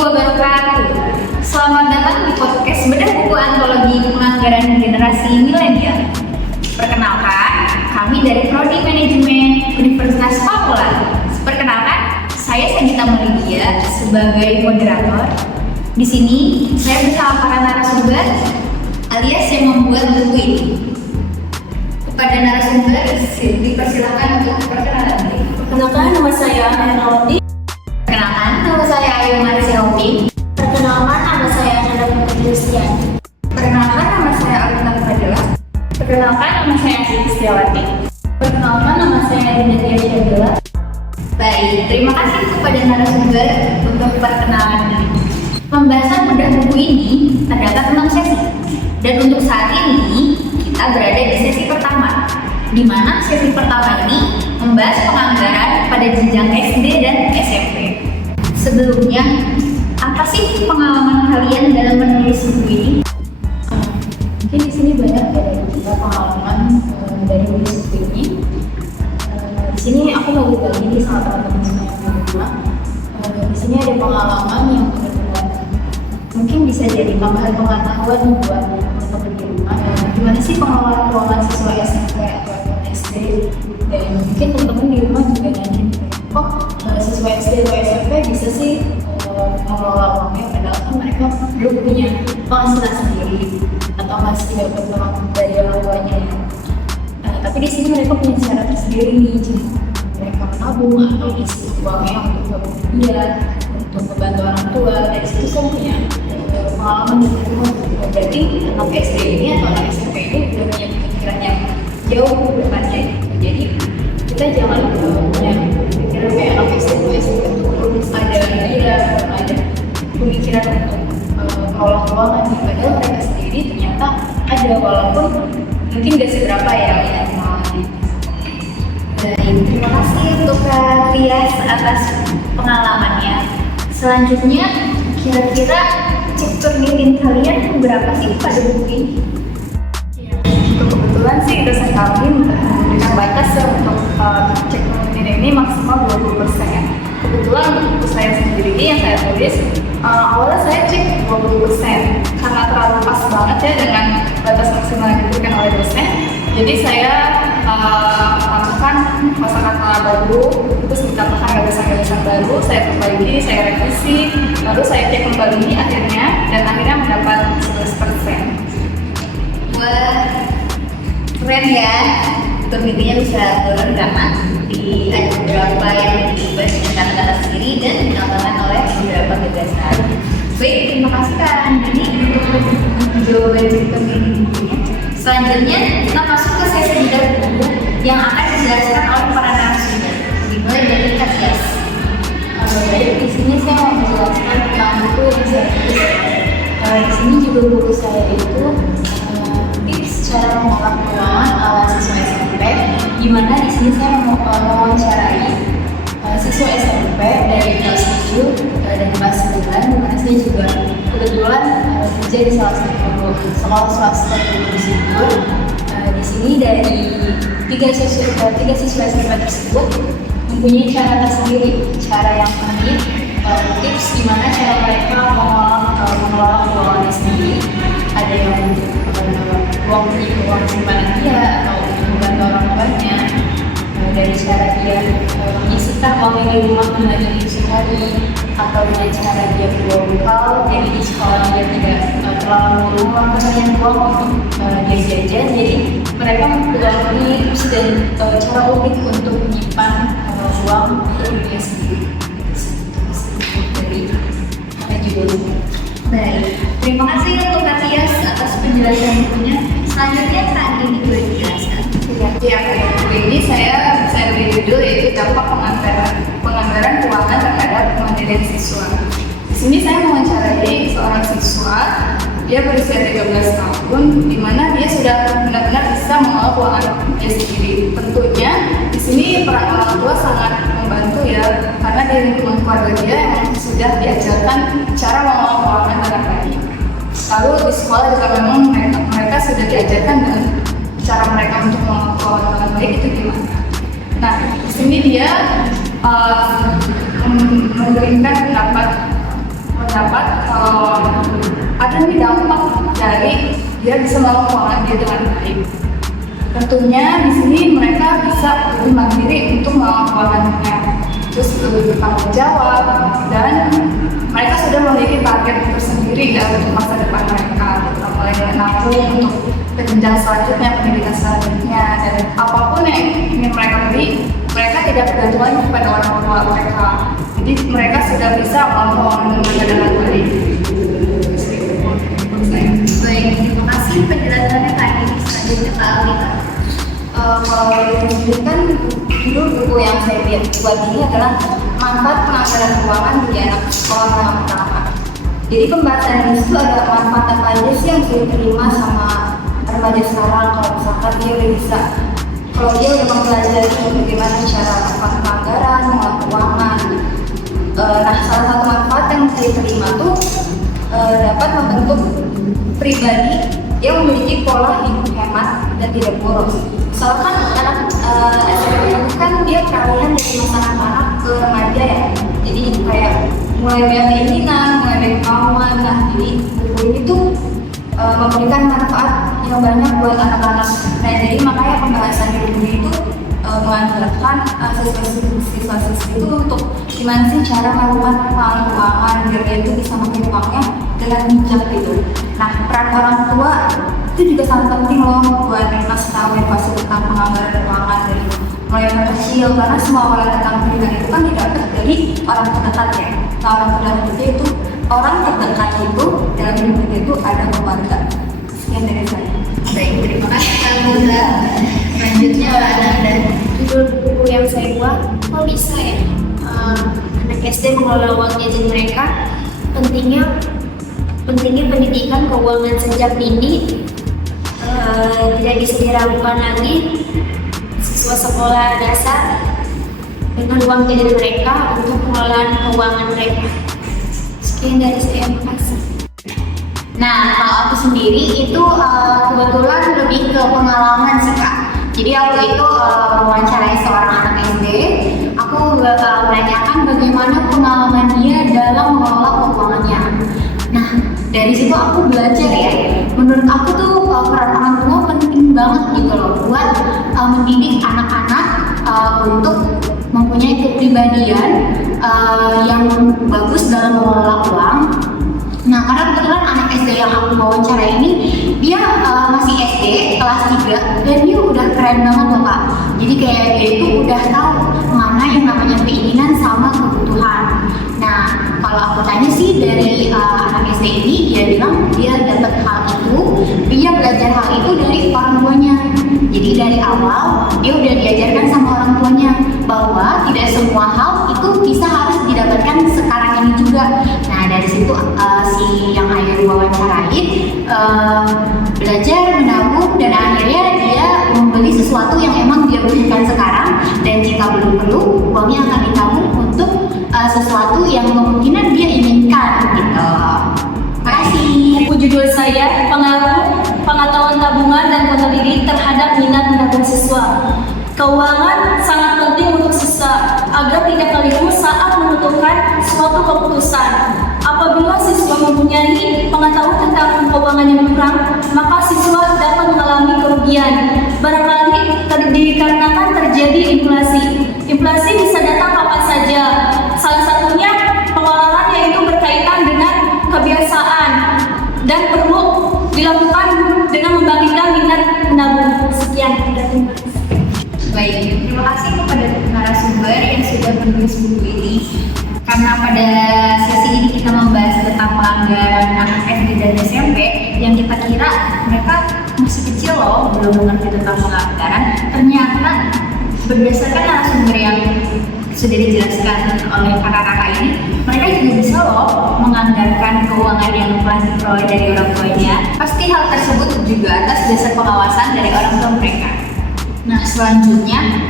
wabarakatuh. Selamat datang di podcast Bedah Buku Antologi Penganggaran Generasi Milenial. Perkenalkan, kami dari Prodi Manajemen Universitas Papua. Perkenalkan, saya Sagita Melidia sebagai moderator. Di sini saya bersama para narasumber alias yang membuat buku ini. Kepada narasumber, dipersilakan untuk perkenalan diri. Perkenalkan, nama saya Herrawati. Perkenalkan, nama saya Ayu Marisihopi. Perkenalkan, nama saya Nanda Putri Kristian. Perkenalkan, nama saya Alina Fadila. Perkenalkan, nama saya Siti Setiawati. Perkenalkan, nama saya Dinda Syabila. Baik, terima kasih kepada narasumber untuk perkenalan ini. Pembahasan bedah buku ini terdapat 6 sesi. Dan untuk saat ini, kita berada di sesi pertama, di mana sesi pertama ini membahas penganggaran pada jenjang SD dan SMP. Sebelumnya, apa sih pengalaman kalian dalam menulis buku ini? Mungkin di sini banyak dari kita pengalaman dari menulis buku ini. Di sini aku mau berbagi sama teman-teman semua yang di rumah. Di sini ada pengalaman yang benar-benar mungkin bisa jadi tambahan pengetahuan buat teman-teman di rumah. Gimana sih pengelolaan keuangan siswa SMP atau SD? Dan mungkin teman-teman di rumah juga nanti, kok siswa SD atau SMP bisa sih mengelola uangnya, padahal kan mereka belum punya penghasilan sendiri atau masih dapat uang dari orang tuanya. Tapi di sini mereka punya cara tersendiri nih, jadi mereka menabung atau isi uangnya untuk kemudian untuk membantu orang tua. Dari situ saya punya pengalaman di rumah. Berarti anak SD ini atau anak SMP ini udah punya pikiran yang jauh ke depannya. Jadi kita jangan punya pikiran kayak anak SD atau SMP itu belum ada pemikiran untuk mengelola keuangan. Padahal mereka sendiri ternyata ada, walaupun mungkin gak seberapa ya pengalamannya. Baik, terima kasih untuk Kak Rias atas pengalamannya. Selanjutnya, kira-kira cek nilai kalian berapa sih pada buku ini? Ya, untuk kebetulan sih dosen kami memberikan batas untuk cek nilai ini maksimal 20%. Kebetulan untuk buku saya sendiri yang saya tulis, awalnya saya cek 20% karena terlalu pas banget ya dengan batas maksimal yang diberikan oleh dosen. Jadi saya lakukan kosakata baru, terus ditambahkan gagasan-gagasan baru, saya perbaiki, saya revisi, lalu saya cek kembali akhirnya mendapat 11%. Wah, keren ya. Intinya bisa turun karena ada beberapa yang diubah dengan kata-kata sendiri dan ditambahkan oleh beberapa gagasan. Baik, terima kasih Kak Andini untuk jawaban cerita ini. Selanjutnya kita masuk ke sesi bedah buku yang akan dijelaskan oleh para narasumber. Dimulai dari Kak Rias. Baik, di sini saya mau menjelaskan tentang buku yang saya tulis. Di sini juga buku saya itu tips cara mengolah keuangan ala siswa SMP. Di mana di sini saya mewawancarai siswa SMP dari kelas 7 dan kelas 9, di mana saya juga kebetulan kerja di salah satu sekolah swasta tersebut. Di sini dari tiga siswa SMP tersebut mempunyai cara tersendiri, cara yang unik, tips gimana cara mereka mengelola keuangannya sendiri. Ada yang uang simpanan dia atau membantu orang tuanya, dari cara dia menyisihkan uang di rumah kembali hidup sehari, atau dengan cara dia berjual bekal, jadi di sekolah dia tidak terlalu mengeluarkan uang untuk dia jajan. Jadi mereka mempunyai tips dan cara unik untuk menyimpan uang untuk dia sendiri. Dari judul. Baik, terima kasih untuk Kak Rias atas penjelasan bukunya. Selanjutnya Kak Andini boleh dijelaskan. Ya, buku ini saya beri judul yaitu dampak penganggaran keuangan terhadap kemandirian siswa. Di sini saya mewawancarai seorang siswa, dia berusia 13 tahun, di mana dia sudah benar-benar bisa mengelola keuangan dia sendiri. Tentunya di sini peran orang tua sangat membantu ya, karena di lingkungan keluarga dia yang sudah diajarkan cara mengelola keuangan dengan baik. Lalu di sekolah juga memang mereka sudah diajarkan dengan cara mereka untuk mengelola keuangan dengan baik itu gimana. Nah, di sini dia memberikan pendapat ini dampak dari dia bisa melakukan keuangan dia dengan baik. Tentunya di sini mereka bisa lebih mandiri untuk melakukan keuangannya, terus lebih bertanggung jawab, dan mereka sudah memiliki target tersendiri untuk masa depan mereka, mulai dari nabung untuk jenjang selanjutnya, pendidikan selanjutnya, dan apapun yang ingin mereka beli, mereka tidak bergantung lagi kepada orang tua mereka. Jadi mereka sudah bisa melakukan keuangan dengan baik. Baik, terima kasih penjelasannya Kak Adi. Selanjutnya Kak Alita. Kalau ini kan judul buku yang saya buat ini adalah manfaat penganggaran keuangan di anak sekolah menengah pertama. Jadi pembahasan di situ ada manfaat apa aja sih yang bisa diterima sama remaja sekarang kalau misalkan dia udah bisa, kalau dia udah mempelajari bagaimana cara melakukan penganggaran, mengelola keuangan. Nah, salah satu manfaat yang bisa diterima tuh dapat membentuk pribadi yang memiliki pola hidup hemat dan tidak boros. Misalkan anak SMP itu kan dia peralihan dari masa anak-anak ke remaja ya. Jadi kayak mulai banyak keinginan, mulai banyak kemauan. Nah, jadi buku ini tuh memberikan manfaat yang banyak buat anak-anak. Nah, jadi makanya pembahasan di buku ini itu mengandalkan siswa-siswi itu untuk gimana sih cara melakukan pengelolaan keuangan biar dia itu bisa makin uangnya dengan bijak gitu. Nah, peran orang tua itu juga sangat penting loh buat kasih tahu edukasi tentang penganggaran keuangan dari mulai yang kecil, karena semua awal tentang pendidikan itu kan didapat dari orang terdekat ya. Nah, orang terdekat itu orang terdekat itu dalam hidup itu ada keluarga. Sekian dari saya. Baik, terima kasih Kak Alita. Selanjutnya ada Judul buku yang saya buat, kok bisa ya anak SD mengelola uang jajan mereka. Pentingnya pendidikan keuangan sejak dini, tidak bisa diragukan lagi siswa sekolah dasar dengan uang jajan mereka untuk pengelolaan keuangan mereka. Sekian dari saya, makasih. Nah, kalau aku sendiri itu kebetulan lebih ke pengalaman sih Kak. Jadi aku itu mewawancarai seorang anak SD. Aku menanyakan bagaimana pengalaman dia dalam mengelola keuangannya. Nah, dari situ aku belajar ya. Menurut aku tuh peran orang tua penting banget gitu loh buat mendidik anak-anak untuk mempunyai kepribadian yang bagus dalam mengelola uang. Nah, karena kebetulan anak SD yang aku wawancara ini dia masih SD kelas 3 dan dia udah keren banget loh Kak. Jadi kayak dia itu udah tahu mana yang namanya keinginan sama kebutuhan. Nah, kalau aku tanya sih dari anak SD ini, dia bilang dia dapat hal itu, dia belajar hal itu dari orang tuanya. Jadi dari awal dia udah diajarkan sama orang tuanya bahwa tidak semua hal itu bisa harus didapatkan sekarang ini juga. Nah, dari situ si yang ayah diwawancarain belajar menabung dan akhirnya dia membeli sesuatu yang emang dia butuhkan sekarang, dan jika belum perlu uangnya akan ditabung untuk sesuatu yang kemungkinan dia inginkan gitu. Makasih. Buku judul saya Pengetahuan Tabungan dan Kontrol Diri Terhadap Minat Menabung Siswa. Keuangan sangat penting untuk siswa agar tidak keliru saat menentukan suatu keputusan. Apabila siswa mempunyai pengetahuan tentang keuangan yang kurang, maka siswa dapat mengalami kerugian. Barangkali dikarenakan terjadi inflasi. Inflasi bisa datang kapan saja. Salah satunya pengeluaran yaitu berkaitan dengan kebiasaan dan perlu dilakukan dengan membangkitkan minat menabung. Sekian dan terima kasih. Baik, terima kasih kepada narasumber yang sudah menulis buku ini. Karena pada sesi ini kita membahas tentang penganggaran anak SD dan SMP yang kita kira mereka masih kecil loh, belum mengerti tentang penganggaran. Ternyata berdasarkan narasumber yang sudah dijelaskan oleh kakak-kakak ini, mereka juga bisa loh menganggarkan keuangan yang telah diperoleh dari orang tuanya. Pasti hal tersebut juga atas dasar pengawasan dari orang tua mereka. Nah, selanjutnya,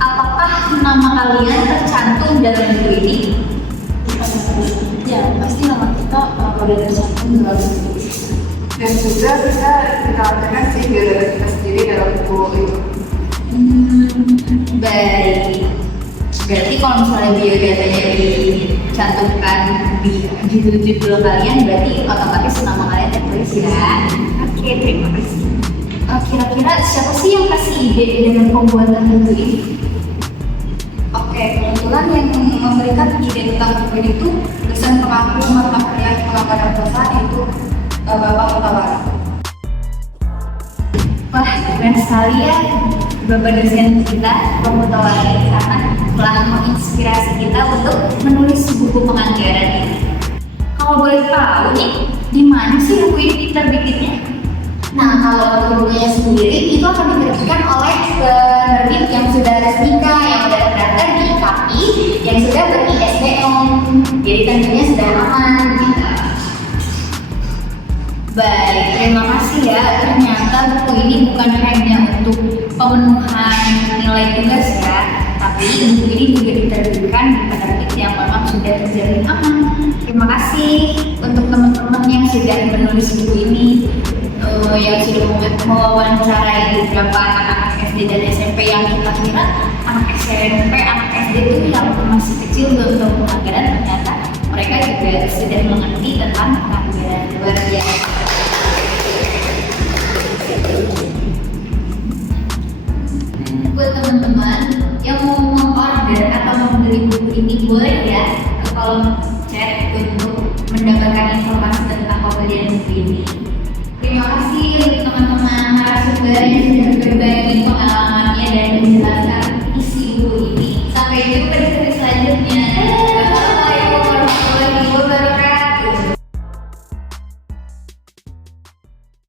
apakah nama kalian tercantum dalam buku ini? Ya, pasti nama kita udah tercantum dalam buku. Dan juga bisa ditawarkan sih biodata kita sendiri dalam buku itu. Baik. Berarti kalau misalnya biodatanya dicantumkan di judul-judul kalian, berarti otomatis nama kalian tertulis ya. Oke, terima kasih. Kira-kira siapa sih yang kasih ide dengan pembuatan buku ini? Oke, kebetulan yang memberikan ide tentang buku ini itu dosen pengampu mata kuliah pelanggaran dosa yaitu Bapak Mutawara. Wah, keren sekali ya Bapak dosen kita, Bapak Mutawara di sana telah menginspirasi kita untuk menulis buku penganggaran ini. Kalau boleh tahu nih, di mana sih buku ini diterbitkannya? Nah, kalau untuk bukunya sendiri itu akan diterbitkan oleh penerbit yang sudah resmi Kak, yang sudah terdaftar di IKAPI, yang sudah ber-ISBN. Jadi tentunya sudah aman gitu. Baik, terima kasih ya. Ternyata buku ini bukan hanya untuk pemenuhan nilai tugas ya, tapi buku ini juga diterbitkan di penerbit yang memang sudah terjamin aman. Terima kasih untuk teman-teman yang sudah menulis buku ini, yang sudah mewawancarai beberapa anak-anak SD dan SMP yang kita kira anak SMP, anak SD itu yang masih kecil belum tahu penganggaran, ternyata mereka juga sudah mengerti tentang penganggaran. Luar biasa. Buat teman-teman yang mau mengorder atau membeli buku ini, boleh ya ke kolom chat untuk mendapatkan informasi tentang pembelian buku ini. Terima kasih.